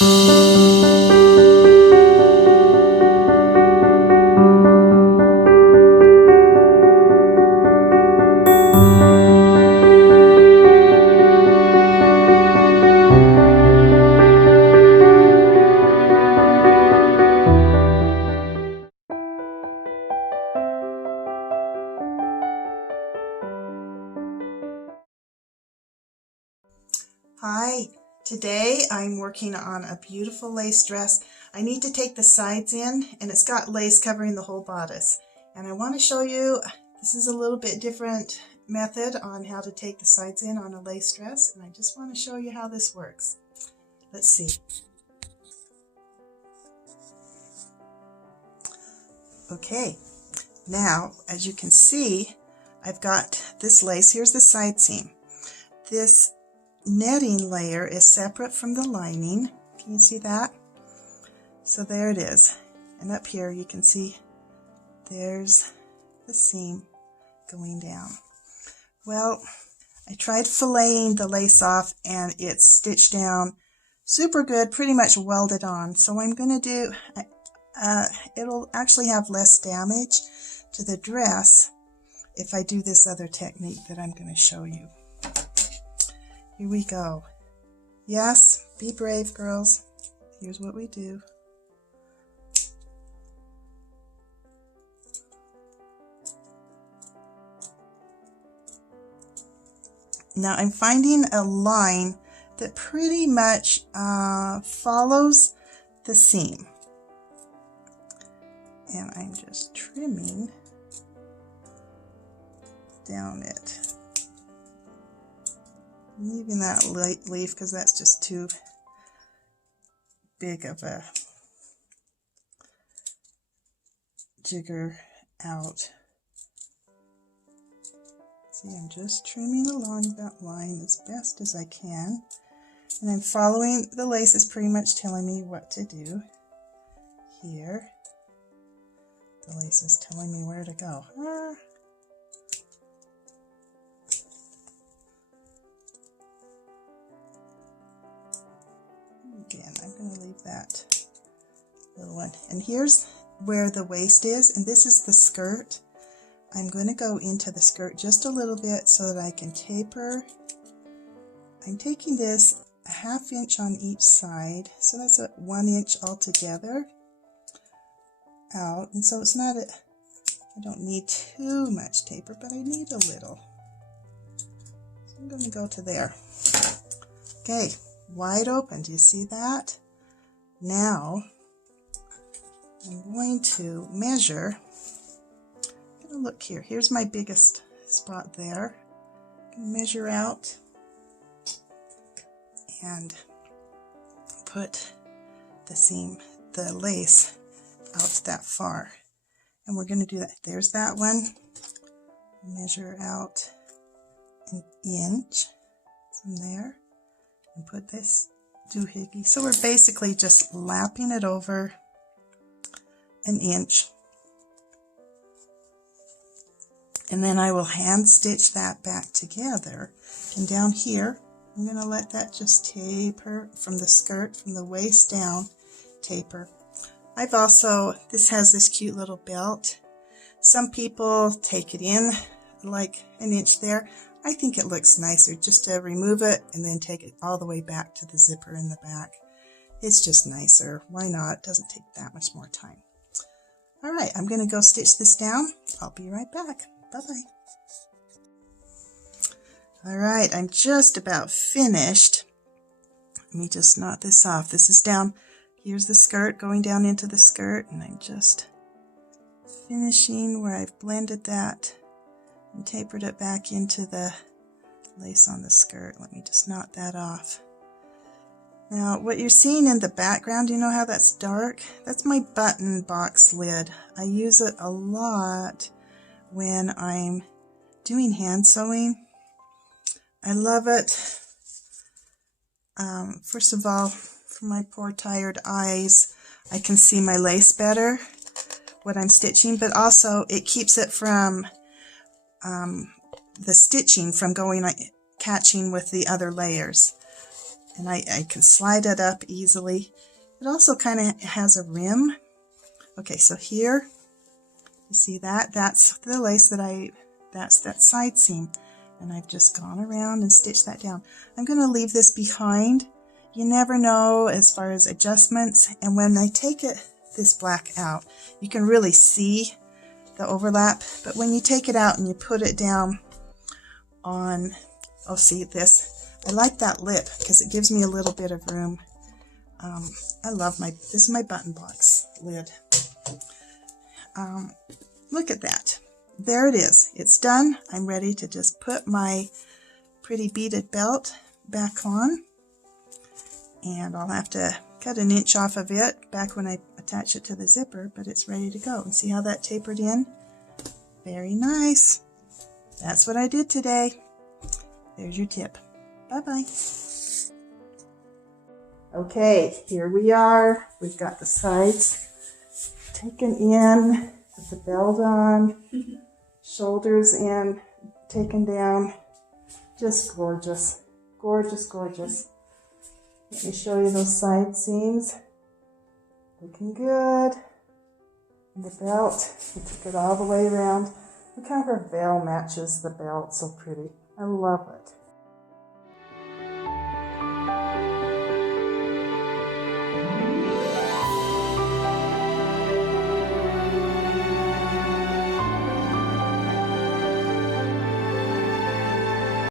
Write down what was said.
Hi, today I'm working on a beautiful lace dress. I need to take the sides in, and it's got lace covering the whole bodice. And I want to show you, this is a little bit different method on how to take the sides in on a lace dress, and I just want to show you how this works. Let's see. Okay, now as you can see, I've got this lace. Here's the side seam. This netting layer is separate from the lining. Can you see that? So there it is. And up here you can see there's the seam going down. Well, I tried filleting the lace off and it's stitched down super good, pretty much welded on. So what I'm going to do, it'll actually have less damage to the dress if I do this other technique that I'm going to show you. Here we go. Yes, be brave, girls. Here's what we do. Now I'm finding a line that pretty much follows the seam. And I'm just trimming down it. Leaving that light leaf because that's just too big of a jigger out. See, I'm just trimming along that line as best as I can. And I'm following, the lace is pretty much telling me what to do here. The lace is telling me where to go. Again, I'm going to leave that little one. And here's where the waist is, and this is the skirt. I'm going to go into the skirt just a little bit so that I can taper. I'm taking this a ½ inch on each side, so that's a 1 inch altogether out. And so it's not I don't need too much taper, but I need a little. So I'm going to go to there. Okay. Wide open. Do you see that? Now I'm going to measure. I'm going to look here. Here's my biggest spot there. I'm going to measure out and put the seam, the lace out that far. And we're going to do that. There's that one. Measure out an inch from there. And put this doohickey. So we're basically just lapping it over an inch. And then I will hand stitch that back together. And down here, I'm going to let that just taper from the skirt, from the waist down, taper. I've also, this has this cute little belt. Some people take it in like an inch there. I think it looks nicer just to remove it and then take it all the way back to the zipper in the back. It's just nicer. Why not? It doesn't take that much more time. All right, I'm going to go stitch this down. I'll be right back. Bye-bye. All right, I'm just about finished. Let me just knot this off. This is down. Here's the skirt going down into the skirt, and I'm just finishing where I've blended that and tapered it back into the lace on the skirt. Let me just knot that off. Now, what you're seeing in the background, you know how that's dark? That's my button box lid. I use it a lot when I'm doing hand sewing. I love it. First of all, for my poor tired eyes, I can see my lace better, what I'm stitching, but also it keeps it from the stitching from catching with the other layers. and I can slide it up easily. It also kind of has a rim. Okay, so here, you see that? That's the lace that's that side seam. And I've just gone around and stitched that down. I'm going to leave this behind. You never know as far as adjustments. And when I take this black out, you can really see the overlap. But when you take it out and you put it down on, oh, see this? I like that lip because it gives me a little bit of room. I love this is my button box lid. Look at that. There it is. It's done. I'm ready to just put my pretty beaded belt back on. And I'll have to cut an inch off of it back when I attach it to the zipper, but it's ready to go. And see how that tapered in? Very nice. That's what I did today. There's your tip. Bye-bye. Okay, here we are. We've got the sides taken in, with the belt on, shoulders in, taken down. Just gorgeous. Gorgeous, gorgeous. Let me show you those side seams. Looking good. And the belt, we took it all the way around. Look how her veil matches the belt so pretty. I love it.